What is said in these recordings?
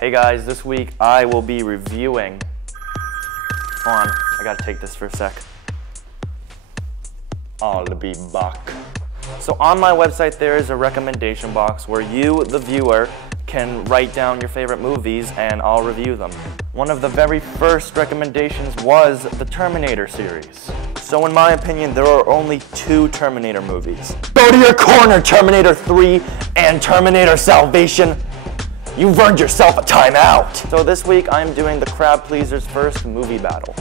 Hey guys, this week I will be reviewing... Hold on, I gotta take this for a sec. I'll be back. So on my website there is a recommendation box where you, the viewer, can write down your favorite movies and I'll review them. One of the very first recommendations was the Terminator series. So in my opinion, there are only two Terminator movies. Go to your corner, Terminator 3 and Terminator Salvation. You've earned yourself a timeout. So this week I'm doing the Crowd Pleasers First movie battle.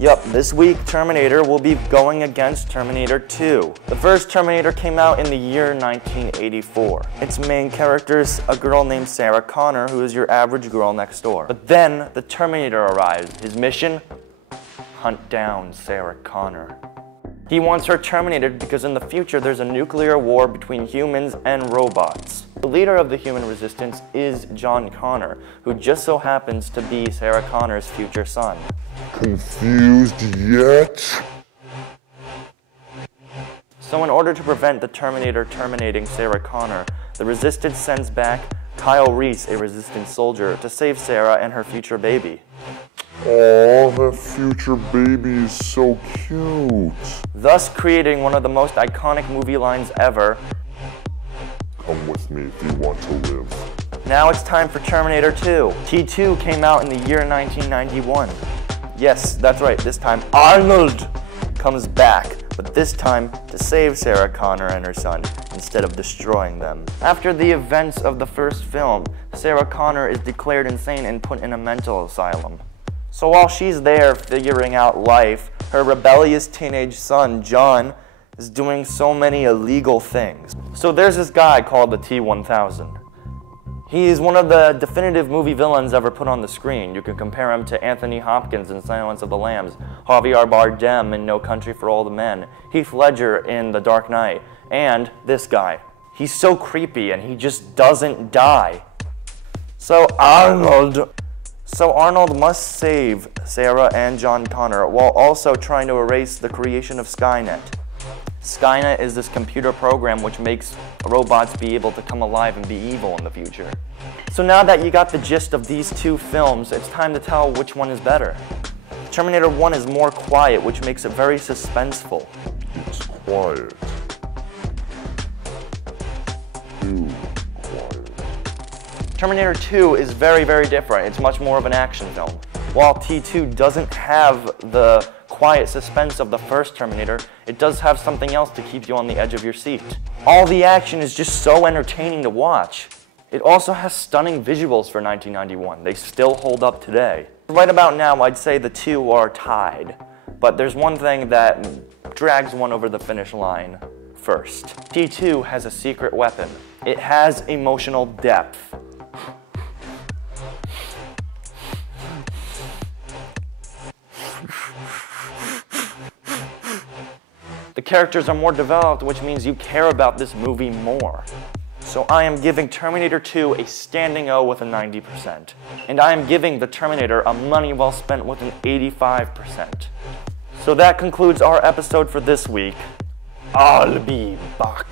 Yup, this week Terminator will be going against Terminator 2. The first Terminator came out in the year 1984. Its main character is a girl named Sarah Connor, who is your average girl next door. But then the Terminator arrives. His mission? Hunt down Sarah Connor. He wants her terminated because in the future there's a nuclear war between humans and robots. The leader of the human resistance is John Connor, who just so happens to be Sarah Connor's future son. Confused yet? So in order to prevent the Terminator terminating Sarah Connor, the Resistance sends back Kyle Reese, a Resistance soldier, to save Sarah and her future baby. Aw, that future baby is so cute. Thus creating one of the most iconic movie lines ever. Come with me if you want to live. Now it's time for Terminator 2. T2 came out in the year 1991. Yes, that's right, this time Arnold comes back, but this time to save Sarah Connor and her son, instead of destroying them. After the events of the first film, Sarah Connor is declared insane and put in a mental asylum. So while she's there figuring out life, her rebellious teenage son, John, is doing so many illegal things. So there's this guy called the T-1000. He is one of the definitive movie villains ever put on the screen. You can compare him to Anthony Hopkins in Silence of the Lambs, Javier Bardem in No Country for Old Men, Heath Ledger in The Dark Knight, and this guy. He's so creepy and he just doesn't die. So Arnold must save Sarah and John Connor while also trying to erase the creation of Skynet. Skynet is this computer program which makes robots be able to come alive and be evil in the future. So now that you got the gist of these two films, it's time to tell which one is better. Terminator 1 is more quiet, which makes it very suspenseful. It's quiet. Too quiet. Terminator 2 is very, very different. It's much more of an action film. While T2 doesn't have the quiet suspense of the first Terminator, it does have something else to keep you on the edge of your seat. All the action is just so entertaining to watch. It also has stunning visuals for 1991. They still hold up today. Right about now, I'd say the two are tied. But there's one thing that drags one over the finish line first. T2 has a secret weapon. It has emotional depth. The characters are more developed, which means you care about this movie more. So I am giving Terminator 2 a standing O with a 90%. And I am giving the Terminator a money well spent with an 85%. So that concludes our episode for this week. I'll be back.